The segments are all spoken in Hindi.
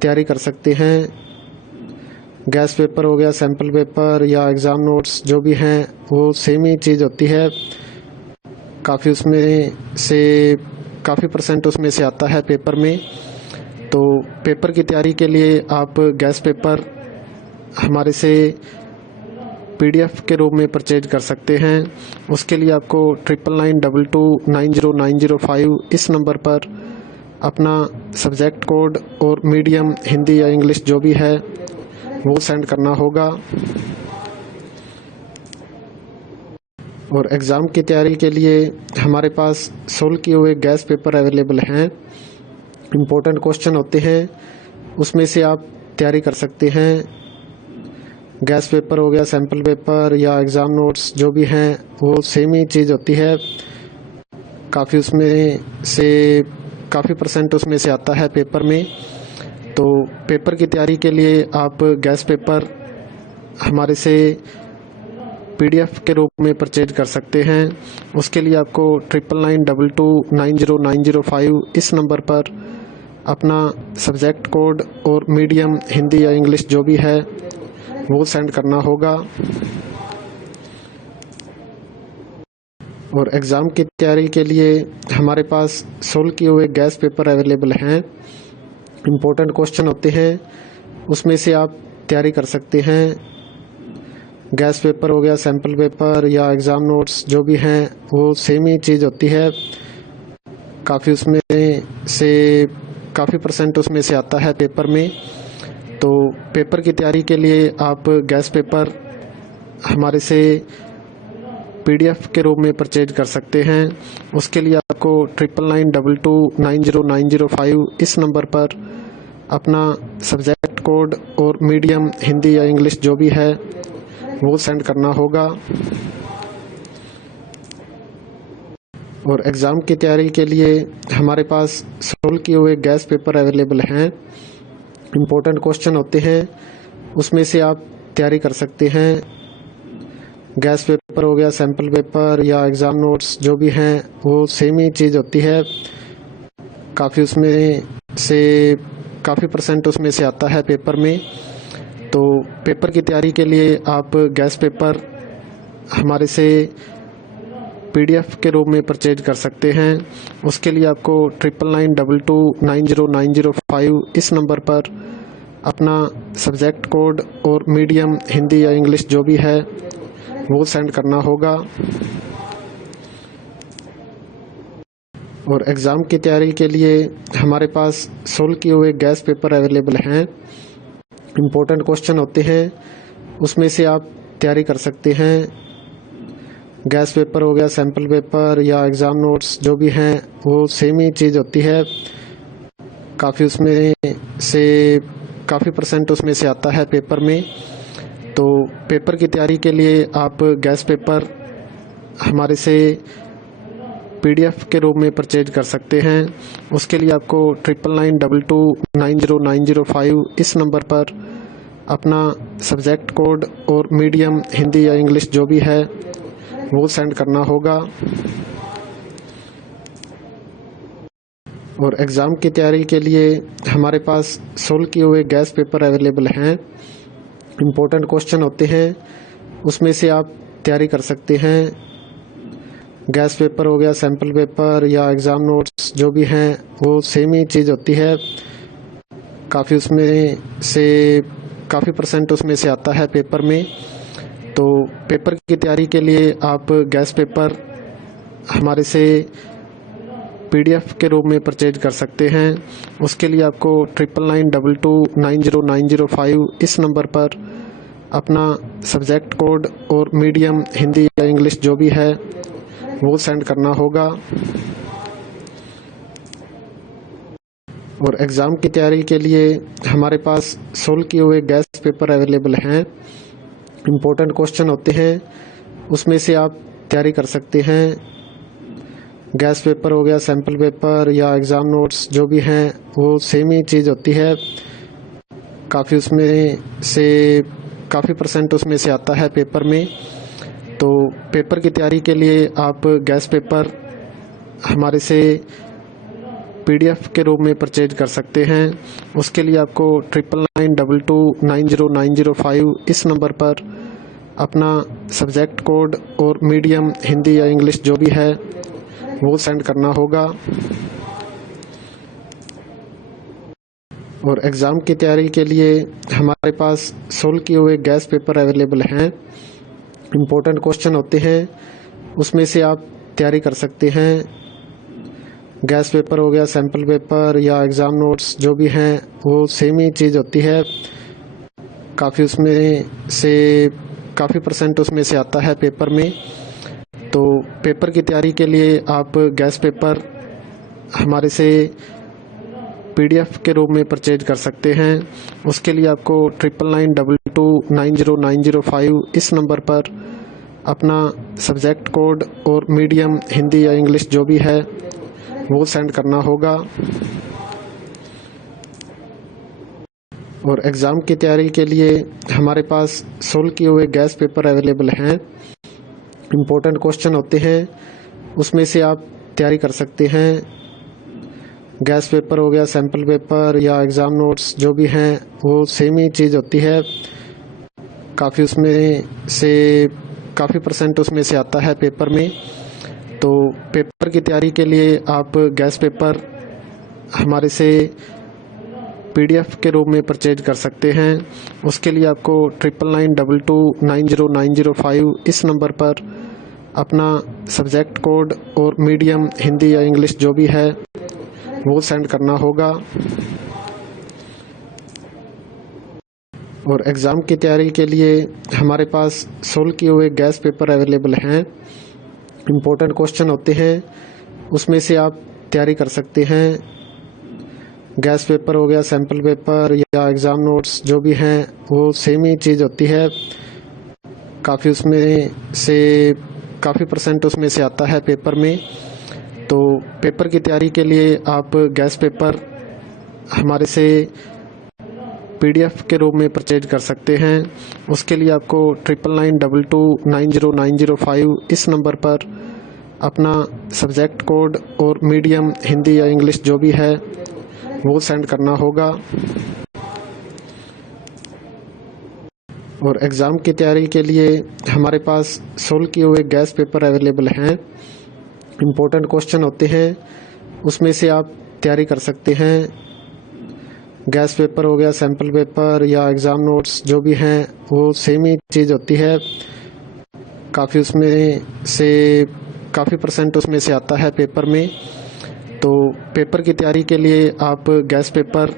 तैयारी कर सकते हैं। गैस पेपर हो गया, सैम्पल पेपर या एग्ज़ाम नोट्स जो भी हैं वो सेम ही चीज़ होती है। काफ़ी परसेंट उसमें से आता है पेपर में। तो पेपर की तैयारी के लिए आप गैस पेपर हमारे से PDF के रूप में परचेज कर सकते हैं। उसके लिए आपको 9992290905 इस नंबर पर अपना सब्जेक्ट कोड और मीडियम हिंदी या इंग्लिश जो भी है वो सेंड करना होगा। और एग्ज़ाम की तैयारी के लिए हमारे पास सोल्व किए हुए गैस पेपर अवेलेबल हैं। इम्पोर्टेंट क्वेश्चन होते हैं, उसमें से आप तैयारी कर सकते हैं। गैस पेपर हो गया, सैम्पल पेपर या एग्ज़ाम नोट्स जो भी हैं वो सेम ही चीज़ होती है। काफ़ी परसेंट उसमें से आता है पेपर में। तो पेपर की तैयारी के लिए आप गैस पेपर हमारे से PDF के रूप में परचेज कर सकते हैं। उसके लिए आपको 9992290905 इस नंबर पर अपना सब्जेक्ट कोड और मीडियम हिंदी या इंग्लिश जो भी है वो सेंड करना होगा। और एग्ज़ाम की तैयारी के लिए हमारे पास सोल्व किए हुए गैस पेपर अवेलेबल हैं। इम्पोर्टेंट क्वेश्चन होते हैं, उसमें से आप तैयारी कर सकते हैं। गैस पेपर हो गया, सैम्पल पेपर या एग्ज़ाम नोट्स जो भी हैं वो सेम ही चीज़ होती है। काफ़ी परसेंट उसमें से आता है पेपर में। तो पेपर की तैयारी के लिए आप गैस पेपर हमारे से PDF के रूप में परचेज कर सकते हैं। उसके लिए आपको 9992290905 इस नंबर पर अपना सब्जेक्ट कोड और मीडियम हिंदी या इंग्लिश जो भी है वो सेंड करना होगा। और एग्ज़ाम की तैयारी के लिए हमारे पास सोल्व किए हुए गैस पेपर अवेलेबल हैं। इम्पोर्टेंट क्वेश्चन होते हैं, उसमें से आप तैयारी कर सकते हैं। गैस पेपर हो गया, सैम्पल पेपर या एग्ज़ाम नोट्स जो भी हैं वो सेम ही चीज़ होती है। काफ़ी परसेंट उसमें से आता है पेपर में। तो पेपर की तैयारी के लिए आप गैस पेपर हमारे से PDF के रूप में परचेज कर सकते हैं। उसके लिए आपको 9992290905 इस नंबर पर अपना सब्जेक्ट कोड और मीडियम हिंदी या इंग्लिश जो भी है वो सेंड करना होगा। और एग्ज़ाम की तैयारी के लिए हमारे पास सोल्व किए हुए गैस पेपर अवेलेबल हैं। इम्पोर्टेंट क्वेश्चन होते हैं, उसमें से आप तैयारी कर सकते हैं। गैस पेपर हो गया, सैम्पल पेपर या एग्ज़ाम नोट्स जो भी हैं वो सेम ही चीज़ होती है। काफ़ी परसेंट उसमें से आता है पेपर में। तो पेपर की तैयारी के लिए आप गैस पेपर हमारे से PDF के रूप में परचेज कर सकते हैं। उसके लिए आपको 9992290905 इस नंबर पर अपना सब्जेक्ट कोड और मीडियम हिंदी या इंग्लिश जो भी है वो सेंड करना होगा। और एग्ज़ाम की तैयारी के लिए हमारे पास सोल्व किए हुए गैस पेपर अवेलेबल हैं। इम्पोर्टेंट क्वेश्चन होते हैं, उसमें से आप तैयारी कर सकते हैं। गैस पेपर हो गया, सैम्पल पेपर या एग्ज़ाम नोट्स जो भी हैं वो सेम ही चीज़ होती है। काफ़ी परसेंट उसमें से आता है पेपर में। तो पेपर की तैयारी के लिए आप गैस पेपर हमारे से PDF के रूप में परचेज कर सकते हैं। उसके लिए आपको 9992290905 इस नंबर पर अपना सब्जेक्ट कोड और मीडियम हिंदी या इंग्लिश जो भी है वो सेंड करना होगा। और एग्ज़ाम की तैयारी के लिए हमारे पास सोल्व किए हुए गैस पेपर अवेलेबल हैं। इम्पोर्टेंट क्वेश्चन होते हैं, उसमें से आप तैयारी कर सकते हैं। गैस पेपर हो गया, सैम्पल पेपर या एग्ज़ाम नोट्स जो भी हैं वो सेम ही चीज़ होती है। काफ़ी परसेंट उसमें से आता है पेपर में। तो पेपर की तैयारी के लिए आप गैस पेपर हमारे से PDF के रूप में परचेज कर सकते हैं। उसके लिए आपको 9992290905 इस नंबर पर अपना सब्जेक्ट कोड और मीडियम हिंदी या इंग्लिश जो भी है वो सेंड करना होगा। और एग्ज़ाम की तैयारी के लिए हमारे पास सोल्व किए हुए गैस पेपर अवेलेबल हैं। इम्पोर्टेंट क्वेश्चन होते हैं, उसमें से आप तैयारी कर सकते हैं। गैस पेपर हो गया, सैम्पल पेपर या एग्ज़ाम नोट्स जो भी हैं वो सेम ही चीज़ होती है। काफ़ी परसेंट उसमें से आता है पेपर में। तो पेपर की तैयारी के लिए आप गैस पेपर हमारे से PDF के रूप में परचेज कर सकते हैं। उसके लिए आपको 9992290905 इस नंबर पर अपना सब्जेक्ट कोड और मीडियम हिंदी या इंग्लिश जो भी है वो सेंड करना होगा। और एग्ज़ाम की तैयारी के लिए हमारे पास सोल्व किए हुए गैस पेपर अवेलेबल हैं। इम्पोर्टेंट क्वेश्चन होते हैं, उसमें से आप तैयारी कर सकते हैं। गैस पेपर हो गया, सैम्पल पेपर या एग्ज़ाम नोट्स जो भी हैं वो सेम ही चीज़ होती है। काफ़ी परसेंट उसमें से आता है पेपर में। तो पेपर की तैयारी के लिए आप गैस पेपर हमारे से PDF के रूप में परचेज कर सकते हैं। उसके लिए आपको 9992290905 इस नंबर पर अपना सब्जेक्ट कोड और मीडियम हिंदी या इंग्लिश जो भी है वो सेंड करना होगा। और एग्ज़ाम की तैयारी के लिए हमारे पास सोल्व किए हुए गैस पेपर अवेलेबल हैं। इम्पोर्टेंट क्वेश्चन होते हैं, उसमें से आप तैयारी कर सकते हैं। गैस पेपर हो गया, सैम्पल पेपर या एग्ज़ाम नोट्स जो भी हैं वो सेम ही चीज़ होती है। काफ़ी परसेंट उसमें से आता है पेपर में। तो पेपर की तैयारी के लिए आप गैस पेपर हमारे से PDF के रूप में परचेज कर सकते हैं। उसके लिए आपको 9992290905 इस नंबर पर अपना सब्जेक्ट कोड और मीडियम हिंदी या इंग्लिश जो भी है वो सेंड करना होगा। और एग्ज़ाम की तैयारी के लिए हमारे पास सोल्व किए हुए गैस पेपर अवेलेबल हैं। इम्पोर्टेंट क्वेश्चन होते हैं, उसमें से आप तैयारी कर सकते हैं। गैस पेपर हो गया, सैम्पल पेपर या एग्ज़ाम नोट्स जो भी हैं वो सेम ही चीज़ होती है। काफ़ी परसेंट उसमें से आता है पेपर में। तो पेपर की तैयारी के लिए आप गैस पेपर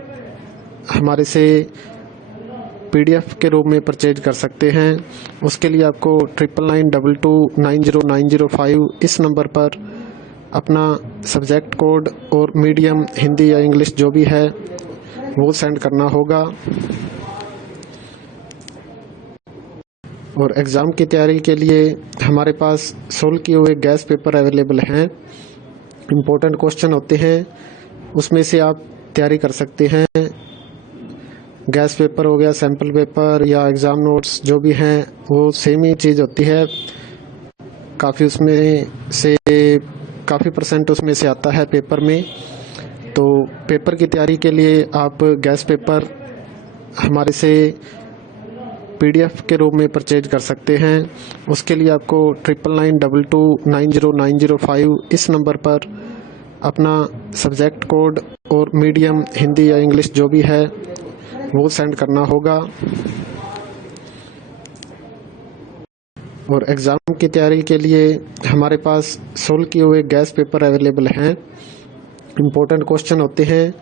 हमारे से PDF के रूप में परचेज कर सकते हैं। उसके लिए आपको 9992290905 इस नंबर पर अपना सब्जेक्ट कोड और मीडियम हिंदी या इंग्लिश जो भी है वो सेंड करना होगा। और एग्ज़ाम की तैयारी के लिए हमारे पास सोल्व किए हुए गैस पेपर अवेलेबल हैं। इम्पोर्टेंट क्वेश्चन होते हैं, उसमें से आप तैयारी कर सकते हैं। गैस पेपर हो गया, सैम्पल पेपर या एग्ज़ाम नोट्स जो भी हैं वो सेम ही चीज़ होती है। काफ़ी परसेंट उसमें से आता है पेपर में। तो पेपर की तैयारी के लिए आप गैस पेपर हमारे से PDF के रूप में परचेज कर सकते हैं। उसके लिए आपको 9992290905 इस नंबर पर अपना सब्जेक्ट कोड और मीडियम हिंदी या इंग्लिश जो भी है वो सेंड करना होगा। और एग्ज़ाम की तैयारी के लिए हमारे पास सोल्व किए हुए गैस पेपर अवेलेबल हैं। इम्पोर्टेंट क्वेश्चन होते हैं,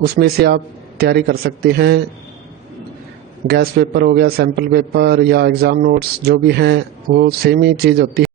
उसमें से आप तैयारी कर सकते हैं। गैस पेपर हो गया, सैम्पल पेपर या एग्ज़ाम नोट्स जो भी हैं वो सेम ही चीज़ होती है।